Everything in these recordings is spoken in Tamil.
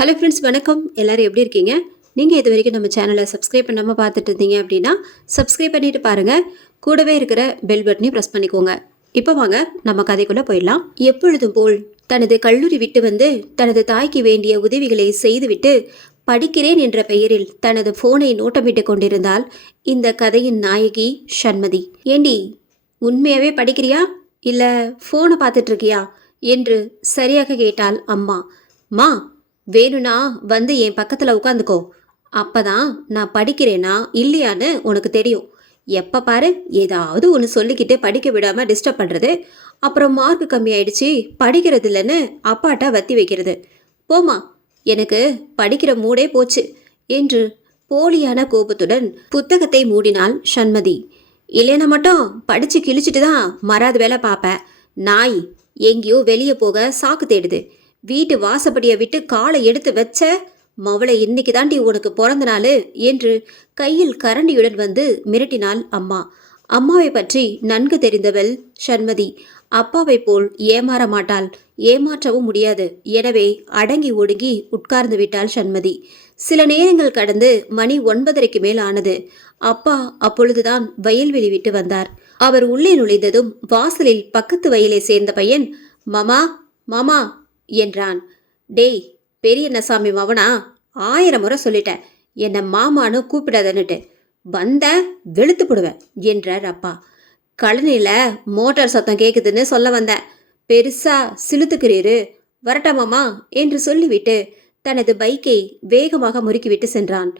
ஹலோ ஃப்ரெண்ட்ஸ், வணக்கம். எல்லாரும் எப்படி இருக்கீங்க? நீங்கள் இது வரைக்கும் நம்ம சேனலை சப்ஸ்கிரைப் பண்ணாமல் பார்த்துட்டு இருந்தீங்க அப்படின்னா சப்ஸ்கிரைப் பண்ணிட்டு பாருங்கள். கூடவே இருக்கிற பெல் பட்டனையும் ப்ரெஸ் பண்ணிக்கோங்க. இப்போ வாங்க நம்ம கதைக்குள்ளே போயிடலாம். எப்பொழுதும் போல் தனது கல்லூரி விட்டு வந்து தனது தாய்க்கு வேண்டிய உதவிகளை செய்துவிட்டு படிக்கிறேன் என்ற பெயரில் தனது ஃபோனை நோட்டமிட்டு கொண்டிருந்தால் இந்த கதையின் நாயகி ஷண்மதி. ஏண்டி, உண்மையாகவே படிக்கிறியா இல்லை ஃபோனை பார்த்துட்டு இருக்கியா என்று சரியாக கேட்டாள் அம்மா. மா, வேணும்னா வந்து என் பக்கத்தில் உட்காந்துக்கோ. அப்பதான் நான் படிக்கிறேனா இல்லையான்னு உனக்கு தெரியும். எப்போ பாரு ஏதாவது ஒன்று சொல்லிக்கிட்டு படிக்க விடாமல் டிஸ்டர்ப் பண்ணுறது, அப்புறம் மார்க் கம்மி ஆயிடுச்சு படிக்கிறது இல்லைன்னு அப்பாட்டா வத்தி வைக்கிறது. போமா, எனக்கு படிக்கிற மூடே போச்சு என்று போலியான கோபத்துடன் புத்தகத்தை மூடினாள் ஷண்மதி. இல்லைன்னா மட்டும் படித்து கிழிச்சிட்டு தான் மறாத வேலை பார்ப்பேன். நாய் எங்கேயோ வெளியே போக சாக்கு தேடுது. வீட்டு வாசப்படியை விட்டு காலை எடுத்து வச்ச மவளை இன்னைக்கு தாண்டி உனக்கு பிறந்த நாள் என்று கையில் கரண்டியுடன் வந்து மிரட்டினாள் அம்மா. அம்மாவை பற்றி நன்கு தெரிந்தவள் ஷண்மதி. அப்பாவை போல் ஏமாற மாட்டாள், ஏமாற்றவும் முடியாது. எனவே அடங்கி ஒடுங்கி உட்கார்ந்து விட்டாள் ஷண்மதி. சில நேரங்கள் கடந்து மணி 9:30 மேல் ஆனது. அப்பா அப்பொழுதுதான் வயல்வெளி விட்டு வந்தார். அவர் உள்ளே நுழைந்ததும் வாசலில் பக்கத்து வயலை சேர்ந்த பையன் மாமா மாமா என்றான். டேய், பெரியண்ணசாமி மவனா, 1000 முறை சொல்லிட்டேன் என்னை மாமானு கூப்பிடாதன்னுட்டு. வந்த வெளுத்து போடுவேன் என்றார் அப்பா. கழனியில் மோட்டார் சத்தம் கேட்குதுன்னு சொல்ல வந்தேன். பெருசா சிலுத்துக்கிறீரு, வரட்டா மாமா என்று சொல்லிவிட்டு தனது பைக்கை வேகமாக முறுக்கிவிட்டு சென்றான்.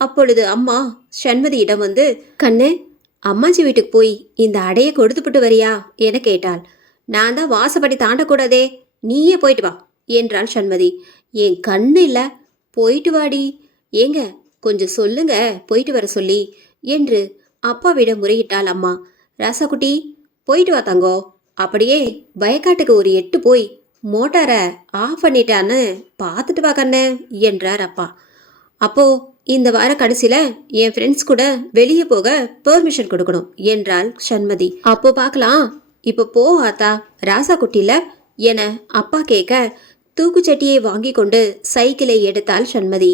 அப்பொழுது அம்மா ஷண்மதியிடம் வந்து, கண்ணு, அம்மாச்சி வீட்டுக்கு போய் இந்த அடையை கொடுத்துப்பட்டு வரியா என கேட்டாள். நான் தான் வாசப்படி தாண்டக்கூடாதே, நீயே போயிட்டு வா என்றாள் ஷண்மதி. என் கண்ணு இல்லை, போயிட்டு வாடி. ஏங்க கொஞ்சம் சொல்லுங்க போயிட்டு வர சொல்லி என்று அப்பாவிடம் முறையிட்டாள் அம்மா. ராசாக்குட்டி, போயிட்டு வா தங்கோ. அப்படியே வயக்காட்டுக்கு ஒரு 8 போய் மோட்டாரை ஆஃப் பண்ணிட்டான்னு பார்த்துட்டு வா கண்ணு என்றார் அப்பா. அப்போ இந்த வார கடைசியில் என் ஃப்ரெண்ட்ஸ் கூட வெளியே போக பெர்மிஷன் கொடுக்கணும் என்றாள் ஷண்மதி. அப்போ பார்க்கலாம், இப்போ போ ஆத்தா, ராசாக்குட்டியில் என அப்பா கேட்க தூக்குச்சட்டியை வாங்கி கொண்டு சைக்கிளை எடுத்தாள் ஷண்மதி.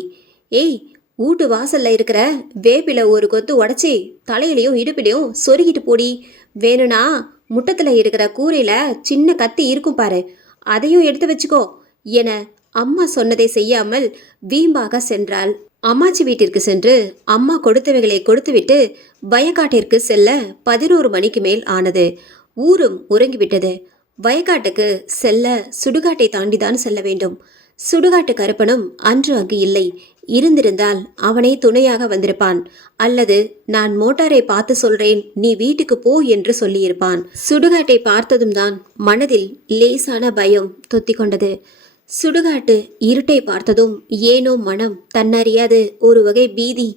ஏய், வீட்டு வாசல்ல இருக்கிற வேப்பில ஒரு கொத்து உடச்சி தலையிலையும் இடுப்பிலையும் சொருகிட்டு போடி. வேணும்னா முட்டத்தில் இருக்கிற கூரையில சின்ன கத்தி இருக்கும் பாரு, அதையும் எடுத்து வச்சுக்கோ என அம்மா சொன்னதை செய்யாமல் வீம்பாக சென்றாள். அம்மாச்சி வீட்டிற்கு சென்று அம்மா கொடுத்தவைகளை கொடுத்துவிட்டு வயக்காட்டிற்கு செல்ல 11 மணிக்கு மேல் ஆனது. ஊரும் உறங்கிவிட்டது. வயக்காட்டுக்கு செல்ல சுடுகாட்டை தாண்டிதான் செல்ல வேண்டும். சுடுகாட்டு கருப்பனும் அன்று அங்கு இல்லை. இருந்திருந்தால் அவனே துணையாக வந்திருப்பான். அல்லது நான் மோட்டாரை பார்த்து சொல்றேன், நீ வீட்டுக்கு போ என்று சொல்லியிருப்பான். சுடுகாட்டை பார்த்ததும் தான் மனதில் லேசான பயம் தொத்திக் கொண்டது. சுடுகாட்டு இருட்டை பார்த்ததும் ஏனோ மனம் தன்னறியாது ஒரு வகை பீதி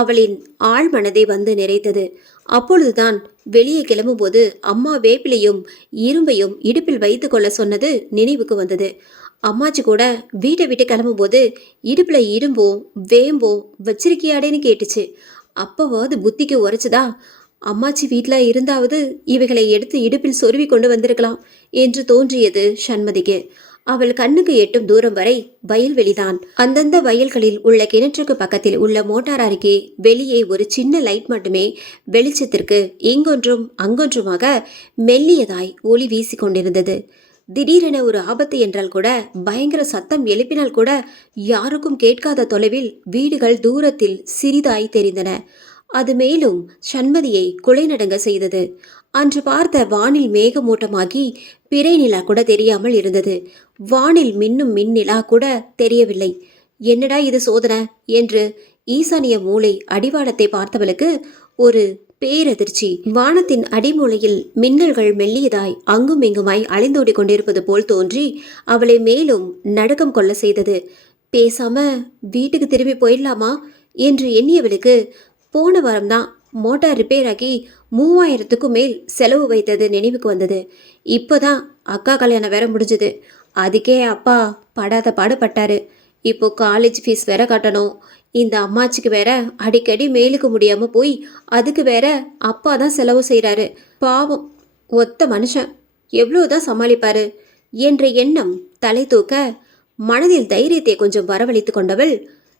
அவளின் ஆழ் மனதை வந்து நிறைத்தது. அப்பொழுதுதான் வெளியே கிளம்பும்போது அம்மா வேப்பிலையும் இரும்பையும் இடுப்பில் வைத்து கொள்ள சொன்னது நினைவுக்கு வந்தது. அம்மாச்சி கூட வீட்டை விட்டு கிளம்பும்போது இடுப்பில் இரும்போ வேம்போ வச்சிருக்கியாடேன்னு கேட்டுச்சு. அப்போவாவது புத்திக்கு உரைச்சுதா, அம்மாச்சி வீட்டில் இருந்தாவது இவைகளை எடுத்து இடுப்பில் சொருவி கொண்டு வந்திருக்கலாம் என்று தோன்றியது ஷண்மதிக்கு. அவள் கண்ணுக்கு எட்டும் தூரம் வரை வயல்வெளிதான். அந்தந்த வயல்களில் உள்ள கிணற்றுக்கு பக்கத்தில் உள்ள மோட்டார் அருகே வெளியே ஒரு சின்ன லைட் மட்டுமே வெளிச்சத்திற்கு இங்கொன்றும் அங்கொன்றுமாக மெல்லியதாய் ஒளி வீசி கொண்டிருந்தது. திடீரென ஒரு ஆபத்து என்றால் கூட, பயங்கர சத்தம் எழுப்பினால் கூட யாருக்கும் கேட்காத தொலைவில் வீடுகள் தூரத்தில் சிறிதாய் தெரிந்தன. அது மேலும் ஷண்மதியை குலை நடுங்க செய்தது. அன்று பார்த்த வானில் மேகமூட்டமாகி பிறை நிலா கூட தெரியாமல் இருந்தது. வானில் மின்னும் மின்னிலா கூட தெரியவில்லை. என்னடா இது சோதனை என்று ஈசானிய மூளை அடிவாளத்தை பார்த்தவளுக்கு ஒரு பேரதிர்ச்சி. வானத்தின் அடிமூலையில் மின்னல்கள் மெல்லியதாய் அங்கும் இங்குமாய் அலைந்தோடி கொண்டிருப்பது போல் தோன்றி அவளை மேலும் நடுக்கம் கொள்ள செய்தது. பேசாம வீட்டுக்கு திரும்பி போயிடலாமா என்று எண்ணியவளுக்கு போன வாரம்தான் மோட்டார் ரிப்பேர் ஆகி 3000க்கும் மேல் செலவு வைத்தது நினைவுக்கு வந்தது. இப்போதான் அக்கா கல்யாணம் வேற முடிஞ்சது. அதுக்கே அப்பா படாத பாடுபட்டாரு. இப்போ காலேஜ் ஃபீஸ் வேற கட்டணும். இந்த அம்மாச்சிக்கு வேற அடிக்கடி மேலுக்கு முடியாமல் போய் அதுக்கு வேற அப்பா தான் செலவு செய்கிறாரு. பாவம், ஒத்த மனுஷன் எவ்வளோதான் சமாளிப்பாரு என்ற எண்ணம் தலை தூக்க மனதில் தைரியத்தை கொஞ்சம் வரவழைத்து கொண்டவள்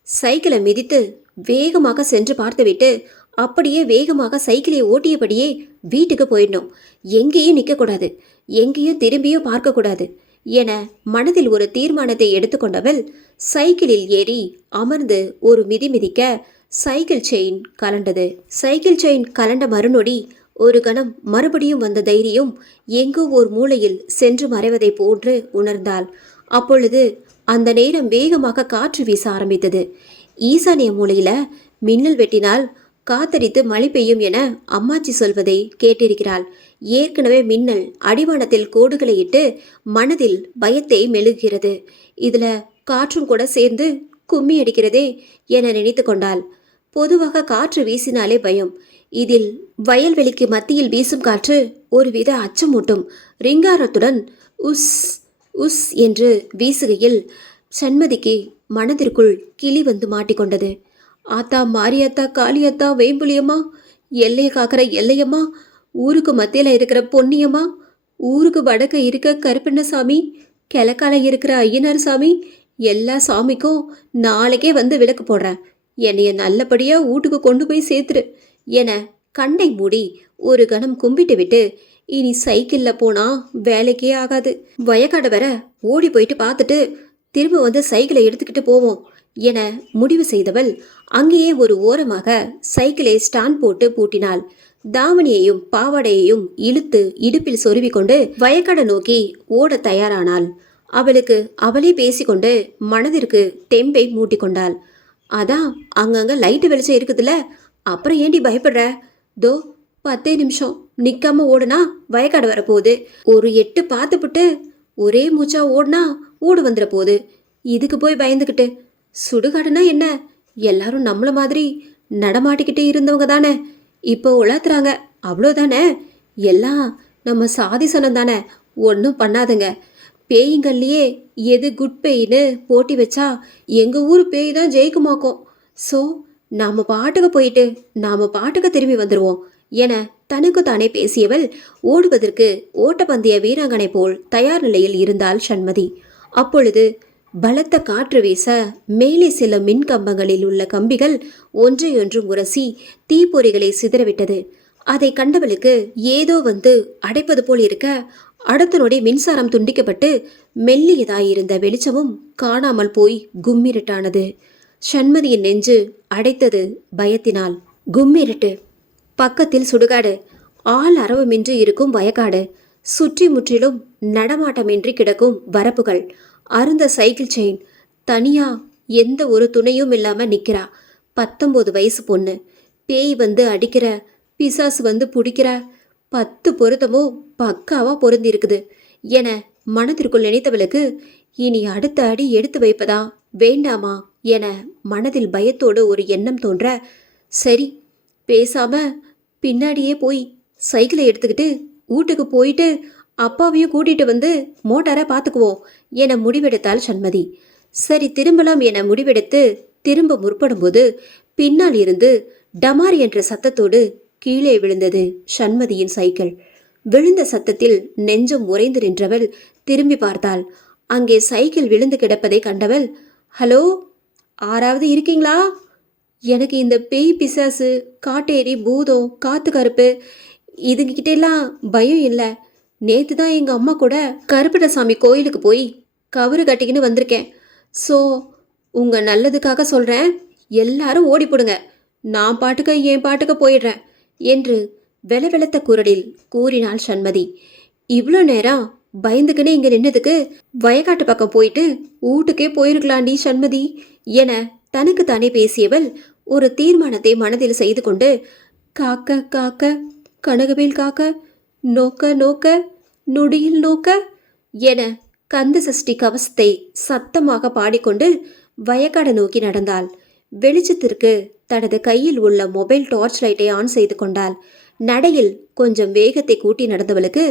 சைக்கிளை மிதித்து வேகமாக சென்று பார்த்துவிட்டு அப்படியே வேகமாக சைக்கிளை ஓட்டியபடியே வீட்டுக்கு போயிடணும். எங்கேயும் நிற்கக்கூடாது, எங்கேயும் திரும்பியும் பார்க்கக்கூடாது என மனதில் ஒரு தீர்மானத்தை எடுத்துக்கொண்டவள் சைக்கிளில் ஏறி அமர்ந்து ஒரு மிதி மிதிக்க சைக்கிள் செயின் கலண்டது. சைக்கிள் செயின் கலண்ட மறுநொடி ஒரு கணம் மறுபடியும் வந்த தைரியம் எங்கோ ஒரு மூலையில் சென்று மறைவதை போன்று உணர்ந்தாள். அப்பொழுது அந்த நேரம் வேகமாக காற்று வீச ஆரம்பித்தது. ஈசானிய மூலையில மின்னல் வெட்டினால் காத்தடித்து மழை பெய்யும் என அம்மாச்சி சொல்வதை கேட்டிருக்கிறாள். ஏற்கனவே மின்னல் அடிவானத்தில் கோடுகளை இட்டு மனதில் பயத்தை மெழுகிறது. இதுல காற்றும் கூட சேர்ந்து கும்மி அடிக்கிறதே என நினைத்து கொண்டாள். பொதுவாக காற்று வீசினாலே பயம். இதில் வயல்வெளிக்கு மத்தியில் வீசும் காற்று ஒருவித அச்சமூட்டும் ரிங்காரத்துடன் உஸ் உஸ் என்று வீசுகையில் சண்மதிக்கு மனதிற்குள் கிளி வந்து மாட்டிக்கொண்டது. ஆத்தா மாரியாத்தா காளியாத்தா வேம்புலியம்மா, எல்லையை காக்கிற எல்லையம்மா, ஊருக்கு மத்தியில் இருக்கிற பொன்னியம்மா, ஊருக்கு வடக்க இருக்க கருப்பண்ணசாமி, கிழக்கால இருக்கிற ஐயனார் சாமி, எல்லா சாமிக்கும் நாளைக்கே வந்து விளக்கு போடுறேன். என்னைய நல்லபடியாக வீட்டுக்கு கொண்டு போய் சேர்த்துரு என கண்ணை மூடி ஒரு கணம் கும்பிட்டு விட்டு இனி சைக்கிளில் போனால் வேலைக்கே ஆகாது, வயக்காடு வர ஓடி போயிட்டு பார்த்துட்டு திரும்ப வந்து சைக்கிளை எடுத்துக்கிட்டு போவோம் என முடிவு செய்தவள் அங்கேயே ஒரு ஓரமாக சைக்கிளை ஸ்டாண்ட் போட்டு பூட்டினாள். தாவணியையும் பாவாடையையும் இழுத்து இடுப்பில் சொருவி கொண்டு வயக்காடை நோக்கி ஓட தயாரானாள். அவளுக்கு அவளே பேசிக்கொண்டு மனதிற்கு தெம்பை மூட்டிக்கொண்டாள். அதான் அங்கங்க லைட்டு வெளிச்சம் இருக்குதுல்ல, அப்புறம் ஏண்டி பயப்படுற? தோ 10 நிமிஷம் நிற்காம ஓடுனா வயக்காடு வரப்போகுது. ஒரு 8 பார்த்துப்புட்டு ஒரே மூச்சா ஓடுனா ஓடு வந்துட போகுது. இதுக்கு போய் பயந்துக்கிட்டு சுடுகாடுனா என்ன? எல்லாரும் நம்மள மாதிரி நடமாட்டிக்கிட்டு இருந்தவங்க தானே, இப்போ உழாத்துறாங்க, அவ்வளோதானே. எல்லாம் நம்ம சாதி சனம் தானே, ஒன்றும் பண்ணாதுங்க. பேய்கள்லையே எது குட் பேயின்னு போட்டி வச்சா எங்கள் ஊர் பேய் தான் ஜெயிக்குமாக்கும். ஸோ நாம் பாட்டுக்கு போயிட்டு நாம் பாட்டுக்கு திரும்பி வந்துடுவோம் என தனக்கு தானே பேசியவள் ஓடுவதற்கு ஓட்டப்பந்தய வீராங்கனை போல் தயார் நிலையில் இருந்தாள் சண்மதி. அப்பொழுது பலத்த காற்று வீச மேலே சில மின் கம்பங்களில் உள்ள கம்பிகள் ஒன்றையொன்று உரசி தீப்பொறிகளை சிதறவிட்டது. அதை கண்டவளுக்கு ஏதோ வந்து அடைப்பது போல் இருக்க அடுத்த நொடி மின்சாரம் துண்டிக்கப்பட்டு மெல்லியதாயிருந்த வெளிச்சமும் காணாமல் போய் கும்மிருட்டானது. சண்மதியின் நெஞ்சு அடைத்தது பயத்தினால். கும்மிருட்டு, பக்கத்தில் சுடுகாடு, ஆள் அரவமின்றி இருக்கும் வயக்காடு, சுற்றி முற்றிலும் நடமாட்டமின்றி கிடக்கும் வரப்புகள், அருந்த சைக்கிள் செயின், தனியா எந்த ஒரு துணையும் இல்லாம நிக்கிறா 19 வயசு பொண்ணு. பேய் வந்து அடிக்கிற, பிசாசு வந்து பிடிக்கிற, 10 பொருத்தமும் பக்காவா பொருந்தி இருக்குது என மனதிற்குள் நினைத்தவளுக்கு இனி அடுத்த அடி எடுத்து வைப்பதா வேண்டாமா என மனதில் பயத்தோடு ஒரு எண்ணம் தோன்ற, சரி பேசாம பின்னாடியே போய் சைக்கிளை எடுத்துக்கிட்டு வீட்டுக்கு போயிட்டு அப்பாவையும் கூட்டிட்டு வந்து மோட்டாரை பார்த்துக்குவோம் என முடிவெடுத்தாள் சண்மதி. சரி திரும்பலாம் என முடிவெடுத்து திரும்ப முற்படும்போது பின்னால் இருந்து டமார் என்ற சத்தத்தோடு கீழே விழுந்தது சண்மதியின் சைக்கிள். விழுந்த சத்தத்தில் நெஞ்சம் உறைந்து நின்றவள் திரும்பி பார்த்தாள். அங்கே சைக்கிள் விழுந்து கிடப்பதை கண்டவள், ஹலோ, ஆறாவது இருக்கீங்களா? எனக்கு இந்த பேய் பிசாசு காட்டேரி பூதம் காத்து கருப்பு இதுகிட்டெல்லாம் பயம் இல்லை. நேற்று தான் எங்கள் அம்மா கூட கருப்பண்ணசாமி கோயிலுக்கு போய் கவுரு கட்டிக்கின்னு வந்திருக்கேன். ஸோ உங்கள் நல்லதுக்காக சொல்கிறேன், எல்லாரும் ஓடி போடுங்க, நான் பாட்டுக்க என் பாட்டுக்க போயிடுறேன் என்று வெளவெளத்த குரலில் கூறினாள் சண்மதி. இவ்வளோ நேரம் பயந்துக்கினே இங்கே நின்னதுக்கு வயக்காட்டு பக்கம் போயிட்டு வீட்டுக்கே போயிருக்கலாண்டி சண்மதி என தனக்கு தானே பேசியவள் ஒரு தீர்மானத்தை மனதில் செய்து கொண்டு, காக்க காக்க கனகவேல் காக்க, நோக்க நோக்க நொடியில் நோக்க என கந்த சஷ்டி கவசத்தை சத்தமாக பாடிக்கொண்டு வயக்காடை நோக்கி நடந்தாள். வெளிச்சத்திற்கு தனது கையில் உள்ள மொபைல் டார்ச் லைட்டை ஆன் செய்து கொண்டாள். நடையில் கொஞ்சம் வேகத்தை கூட்டி நடந்தவளுக்கு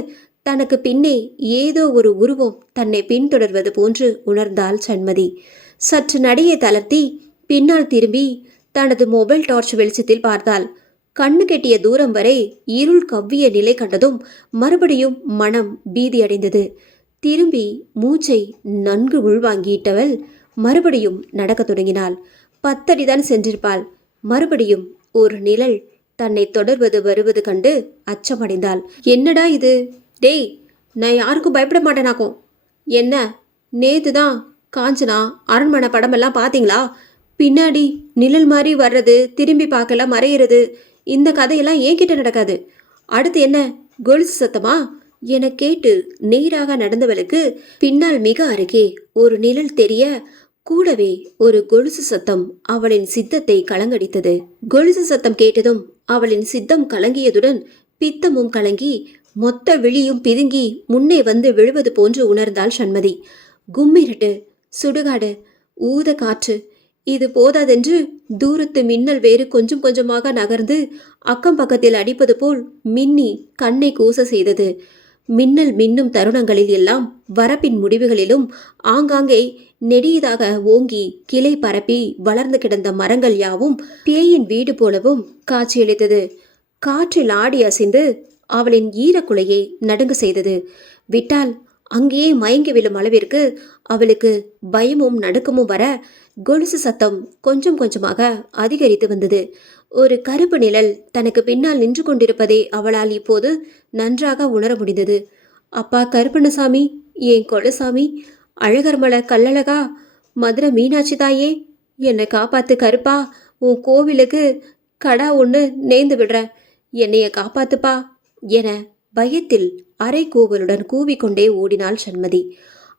தனக்கு பின்னே ஏதோ ஒரு உருவம் தன்னை பின்தொடர்வது போன்று உணர்ந்தாள் சண்மதி. சற்று நடையை தளர்த்தி பின்னால் திரும்பி தனது மொபைல் டார்ச் வெளிச்சத்தில் பார்த்தாள். கண்ணு கெட்டிய தூரம் வரை இருள் கவ்விய நிலை கண்டதும் மறுபடியும் மனம் பீதியடைந்தது. திரும்பி மூச்சை நன்கு உள்வாங்கிட்டவள் மறுபடியும் நடக்கத் தொடங்கினாள். 10 அடிதான் சென்றிருப்பாள். மறுபடியும் ஒரு நிழல் தன்னை தொடர்வது வருவது கண்டு அச்சமடைந்தாள். என்னடா இது? டேய், நான் யாருக்கும் பயப்பட மாட்டேனாக்கும். என்ன, நேத்து தான் காஞ்சனா அரண்மனை படமெல்லாம் பார்த்தீங்களா? பின்னாடி நிழல் மாதிரி வர்றது, திரும்பி பார்க்கல மறையிறது, இந்த கதையெல்லாம் என்கிட்ட நடக்காது. அடுத்து என்ன, கொலுசு சத்தமா என கேட்டு நேராக நடந்தவளுக்கு பின்னால் மிக அருகே ஒரு நிழல் தெரிய, கூடவே ஒரு கொலுசு சத்தம் அவளின் சித்தத்தை கலங்கடித்தது. கொலுசு சத்தம் கேட்டதும் அவளின் சித்தம் கலங்கியதுடன் பித்தமும் கலங்கி மொத்த விழியும் பிதுங்கி முன்னே வந்து விழுவது போன்று உணர்ந்தாள் சண்மதி. கும்மிரட்டு, சுடுகாடு, ஊத காற்று, இது போதாதென்று தூரத்து மின்னல் வேறு கொஞ்சம் கொஞ்சமாக நகர்ந்து அக்கம் பக்கத்தில் அடிப்பது போல் மின்னி கண்ணை கூச செய்தது. மின்னல் மின்னும் தருணங்களில் எல்லாம் வரப்பின் முடிவுகளிலும் ஆங்காங்கே நெடியதாக ஓங்கி கிளை பரப்பி வளர்ந்து கிடந்த மரங்கள் யாவும் பேயின் வீடு போலவும் காட்சியளித்தது. காற்றில் ஆடி அசைந்து அவளின் ஈரக்குலையை நடுங்க செய்தது. விட்டால் அங்கேயே மயங்கி விழும் அளவிற்கு அவளுக்கு பயமும் நடுக்கமும் வர கொலுசு சத்தம் கொஞ்சம் கொஞ்சமாக அதிகரித்து வந்தது. ஒரு கருப்பு நிழல் தனக்கு பின்னால் நின்று கொண்டிருப்பதை அவளால் இப்போது நன்றாக உணர முடிந்தது. அப்பா கருப்பண்ணசாமி, என் கொலசாமி, அழகர்மலை கல்லழகா, மதுரை மீனாட்சி தாயே, என்னை காப்பாத்து கருப்பா, உன் கோவிலுக்கு கடா ஒன்று நேர்ந்து விடுறேன், என்னைய காப்பாத்துப்பா என பயத்தில் அரை கூவலுடன் கூவிக்கொண்டே ஓடினாள் சண்மதி.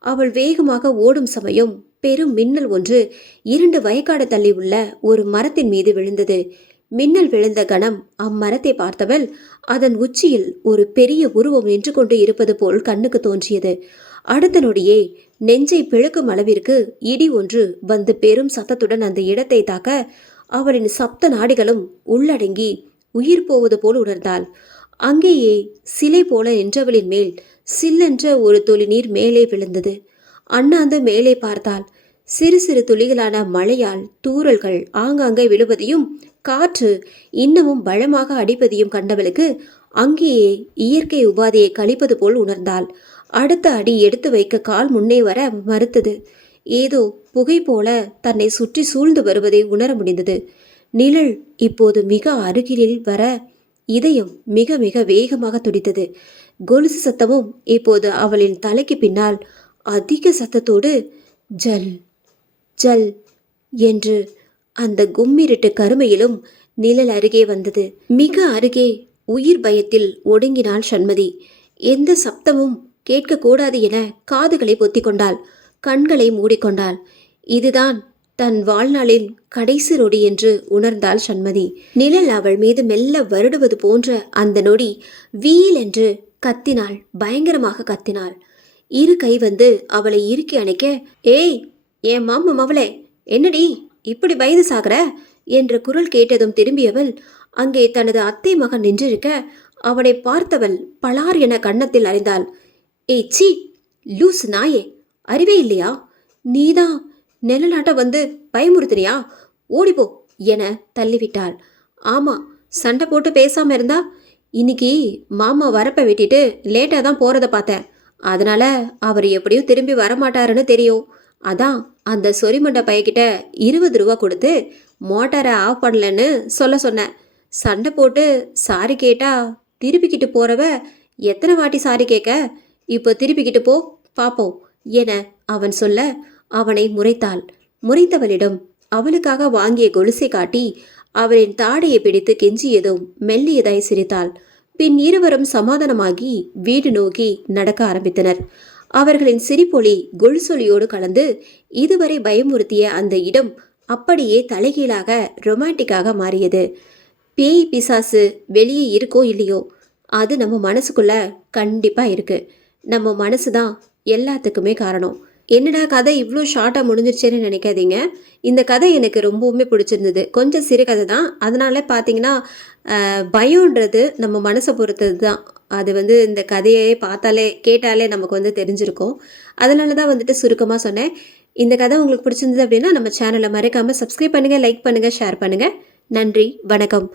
அவள் வேகமாக ஓடும் சமயம் பெரும் மின்னல் ஒன்று 2 வயக்காடு தள்ளி உள்ள ஒரு மரத்தின் மீது விழுந்தது. மின்னல் விழுந்த கணம் அம்மரத்தை பார்த்தவள் அதன் உச்சியில் ஒரு பெரிய உருவம் நின்று கொண்டு இருப்பது போல் கண்ணுக்கு தோன்றியது. அடுத்த நொடியே நெஞ்சை பிளக்கும் அளவிற்கு இடி ஒன்று வந்து பெரும் சத்தத்துடன் அந்த இடத்தை தாக்க அவளின் சப்த நாடிகளும் உள்ளடங்கி உயிர் போவது போல் உணர்ந்தாள். அங்கேயே சிலை போல நின்றவளின் மேல் சில்லென்ற ஒரு துளி நீர் மேலே விழுந்தது. அண்ணாந்து மேலே பார்த்தாள். சிறு சிறு துளிகளான மழையால் தூறல்கள் ஆங்காங்கே விழுவதையும் காற்று இன்னமும் பலமாக அடிப்பதையும் கண்டவளுக்கு அங்கேயே இயற்கை உபாதையை கழிப்பது போல் உணர்ந்தாள். அடுத்த அடி எடுத்து வைக்க கால் முன்னே வர மறுத்தது. ஏதோ புகை போல தன்னை சுற்றி சூழ்ந்து வருவதை உணர முடிந்தது. நிழல் இப்போது மிக அருகிலில் வர இதயம் மிக மிக வேகமாக துடித்தது. கொலுசு சத்தமும் இப்போது அவளின் தலைக்கு பின்னால் அதிக சத்தத்தோடு ஜல் ஜல் என்று அந்த கும்மிருட்டு கருமையிலும் நிழல் அருகே வந்தது. மிக அருகே உயிர் பயத்தில் ஒடுங்கினாள் சண்மதி. எந்த சப்தமும் கேட்கக்கூடாது என காதுகளை பொத்தி கொண்டாள். கண்களை மூடிக்கொண்டாள். இதுதான் தன் வாழ்நாளில் கடைசி நொடி என்று உணர்ந்தாள் சண்மதி. நிழல் அவள் மீது மெல்ல வருடுவது போன்ற அந்த நொடி வீல் என்று கத்தினாள். பயங்கரமாக கத்தினாள். இரு கை வந்து அவளை இறுக்கி அணைக்க, ஏய் என் மாமா மவளே, என்னடி இப்படி பயந்து சாகிற என்ற குரல் கேட்டதும் திரும்பியவள் அங்கே தனது அத்தை மகன் நின்றிருக்க அவனை பார்த்தவள் பலார் என கன்னத்தில் அறிந்தாள். ஏய் சீ, லூஸ் நாயே, அறிவே இல்லையா? நீதான் நிழலாட்ட வந்து பயமுறுத்துறியா? ஓடிப்போ என தள்ளிவிட்டாள். ஆமா, சண்டை போட்டு பேசாம இருந்தா இன்னைக்கு மாமா வரப்ப வெட்டிட்டு லேட்டாக தான் போறத பார்த்தேன். அதனால அவர் எப்படியும் திரும்பி வரமாட்டாருன்னு தெரியும். அதான் அந்த சொரிமண்டை பையக்கிட்ட 20 ரூபா கொடுத்து மோட்டாரை ஆஃப் பண்ணலன்னு சொல்ல சொன்னேன். சண்டை போட்டு சாரி கேட்டா திருப்பிக்கிட்டு போறவ எத்தனை வாட்டி சாரி கேட்க? இப்போ திருப்பிக்கிட்டு போ பாப்போம் என அவன் சொல்ல அவனை முறைத்தாள். முறைத்தவளிடம் அவளுக்காக வாங்கிய கொலுசை காட்டி அவளின் தாடையை பிடித்து கெஞ்சியதும் மெல்லியதாய் சிரித்தாள். பின் இருவரும் சமாதானமாகி வீடு நோக்கி நடக்க ஆரம்பித்தனர். அவர்களின் சிரிப்பொலி கொலுசொலியோடு கலந்து இதுவரை பயமுறுத்திய அந்த இடம் அப்படியே தலைகீழாக ரொமான்டிக்காக மாறியது. பேய் பிசாசு வெளியே இருக்கோ இல்லையோ, அது நம்ம மனசுக்குள்ள கண்டிப்பா இருக்கு. நம்ம மனசு தான் எல்லாத்துக்குமே காரணம். என்னடா கதை இவ்வளோ ஷார்ட்டாக முடிஞ்சிருச்சேன்னு நினைக்காதீங்க. இந்த கதை எனக்கு ரொம்பவுமே பிடிச்சிருந்தது. கொஞ்சம் சிறு கதை தான். அதனால பார்த்தீங்கன்னா பயம்ன்றது நம்ம மனசை பொறுத்தது தான். அது இந்த கதையை பார்த்தாலே கேட்டாலே நமக்கு தெரிஞ்சிருக்கும். அதனால தான் சுருக்கமாக சொன்னேன். இந்த கதை உங்களுக்கு பிடிச்சிருந்தது அப்படின்னா நம்ம சேனலை மறக்காமல் சப்ஸ்கிரைப் பண்ணுங்கள், லைக் பண்ணுங்கள், ஷேர் பண்ணுங்கள். நன்றி, வணக்கம்.